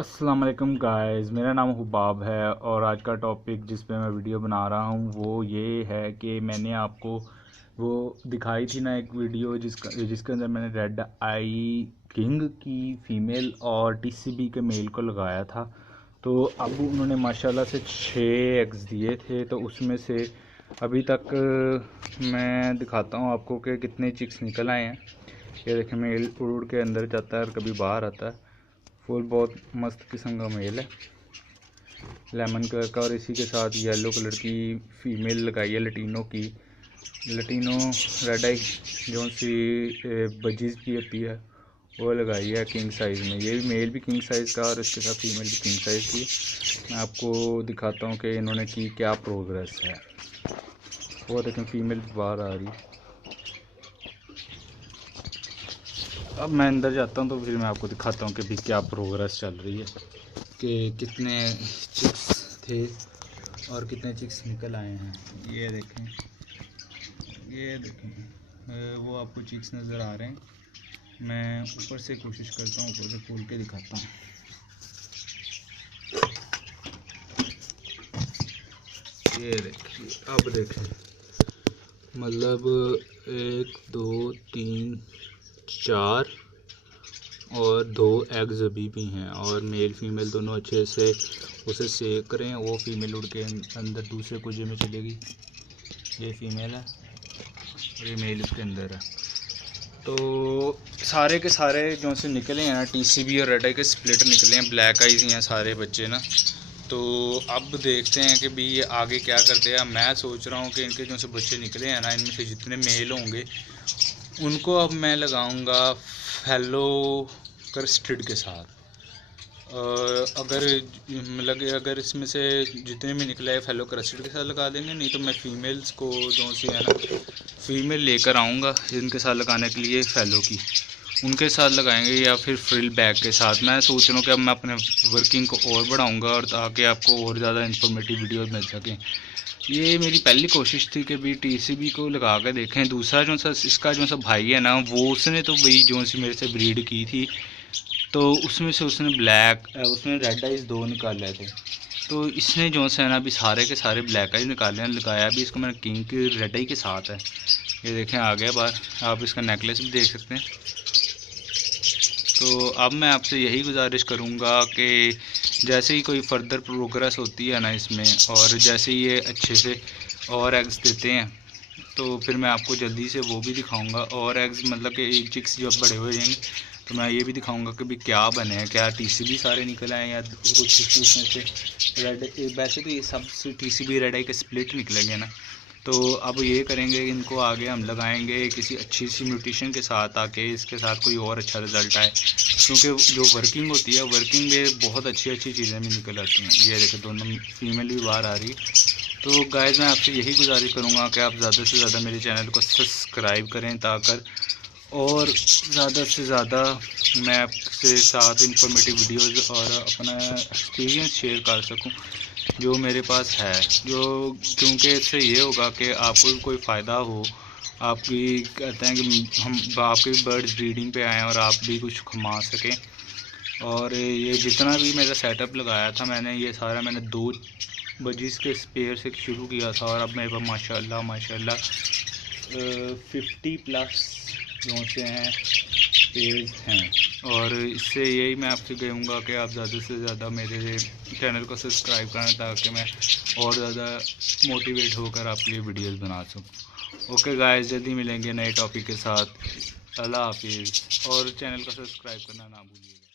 अस्सलाम वालेकुम गाइस, मेरा नाम हुबाब है और आज का टॉपिक जिस पे मैं वीडियो बना रहा हूँ वो ये है कि मैंने आपको वो दिखाई थी ना एक वीडियो जिसके अंदर मैंने रेड आई किंग की फ़ीमेल और टीसीबी के मेल को लगाया था। तो अब उन्होंने माशाल्लाह से 6 एग्स दिए थे। तो उसमें से अभी तक मैं दिखाता हूँ आपको कि कितने चिक्स निकल आए हैं। ये देखें, मेल उड़ उड़ के अंदर जाता है और कभी बाहर आता है। फुल बहुत मस्त किस्म का मेल है, लेमन कलर का, और इसी के साथ येलो कलर की फ़ीमेल लगाई है लटीनो रेड आई जो सी बजीज की होती है वो लगाई है किंग साइज़ में। ये भी मेल भी किंग साइज़ का और इसके साथ फीमेल भी किंग साइज़ की। मैं आपको दिखाता हूँ कि इन्होंने की क्या प्रोग्रेस है। वो देखें, फीमेल बाहर आ रही है। अब मैं अंदर जाता हूँ तो फिर मैं आपको दिखाता हूँ कि भी क्या प्रोग्रेस चल रही है, कि कितने चिक्स थे और कितने चिक्स निकल आए हैं। ये देखें, वो आपको चिक्स नज़र आ रहे हैं। मैं ऊपर से कोशिश करता हूँ, ऊपर से खोल के दिखाता हूँ। ये देखिए, अब देखें, मतलब 1 2 3 4 और 2 एग्स अभी भी हैं और मेल फीमेल दोनों अच्छे से उसे सेक रहे हैं। वो फीमेल उड़ के अंदर दूसरे कुजे में चलेगी। ये फीमेल है और ये मेल उसके अंदर है। तो सारे के सारे जो से निकले हैं ना, टीसीबी और रेड आई के स्प्लिट निकले हैं, ब्लैक आईज हैं सारे बच्चे ना। तो अब देखते हैं कि भी ये आगे क्या करते हैं। मैं सोच रहा हूँ कि इनके जो से बच्चे निकले हैं ना, इनमें से जितने मेल होंगे उनको अब मैं लगाऊंगा फेलो करस्टेड के साथ। अगर इसमें से जितने भी निकला है फेलो करस्टेड के साथ लगा देंगे, नहीं तो मैं फ़ीमेल्स को जो सी है ना फ़ीमेल लेकर आऊँगा इनके साथ लगाने के लिए फेलो की, उनके साथ लगाएंगे या फिर फ्रिल बैग के साथ। मैं सोच रहा हूँ कि अब मैं अपने वर्किंग को और बढ़ाऊँगा और ताकि आपको और ज़्यादा इन्फॉर्मेटिव वीडियो मिल सकें। ये मेरी पहली कोशिश थी कि भी टीसीबी को लगा कर देखें। दूसरा जो सा इसका जो सा भाई है ना, वो उसने तो भाई जो सी मेरे से ब्रीड की थी, तो उसमें से उसने रेड आइज 2 निकाले थे। तो इसने जो है ना अभी सारे के सारे ब्लैक आइज निकाले हैं। लगाया भी इसको मैंने किंग की रेड आई के साथ है। ये देखें, आ गया बाहर। आप इसका नेकलेस भी देख सकते हैं। तो अब मैं आपसे यही गुजारिश करूँगा कि जैसे ही कोई फर्दर प्रोग्रेस होती है ना इसमें, और जैसे ही ये अच्छे से और एग्स देते हैं, तो फिर मैं आपको जल्दी से वो भी दिखाऊंगा। और एग्स मतलब कि चिक्स जब बड़े हो जाएंगे तो मैं ये भी दिखाऊंगा कि भी क्या बने हैं, क्या टीसीबी सारे निकल आए या कुछ उसमें से रेड। वैसे तो ये सब टीसीबी रेड आई के स्प्लिट निकलेंगे ना। तो अब ये करेंगे, इनको आगे हम लगाएंगे किसी अच्छी सी म्यूटेशन के साथ, ताकि इसके साथ कोई और अच्छा रिज़ल्ट आए। क्योंकि जो वर्किंग होती है, वर्किंग में बहुत अच्छी अच्छी चीज़ें भी निकल आती हैं। ये देखो, दोनों फीमेल भी बाहर आ रही है। तो गाइस, मैं आपसे यही गुजारिश करूँगा कि आप ज़्यादा से ज़्यादा मेरे चैनल को सब्सक्राइब करें, ताकि और ज़्यादा से ज़्यादा मैं आपके साथ इंफॉर्मेटिव वीडियोज़ और अपना एक्सपीरियंस शेयर कर सकूं जो मेरे पास है। क्योंकि इससे ये होगा कि आपको कोई फ़ायदा हो। आपकी कहते हैं कि हम आपकी बर्ड्स ब्रीडिंग पे आएँ और आप भी कुछ कमा सकें। और ये जितना भी मेरा सेटअप लगाया था मैंने, ये सारा मैंने 2 बजीज़ के स्पेयर से शुरू किया था और अब मेरे पास माशाल्लाह 50+ जो से हैं पेज हैं। और इससे यही मैं आपसे कहूँगा कि आप ज़्यादा से ज़्यादा मेरे चैनल को सब्सक्राइब करें, ताकि मैं और ज़्यादा मोटिवेट होकर आपके लिए वीडियोस बना सकूँ। ओके गाइस, जल्दी मिलेंगे नए टॉपिक के साथ। अल्लाह हाफिज़, और चैनल को सब्सक्राइब करना ना भूलिएगा।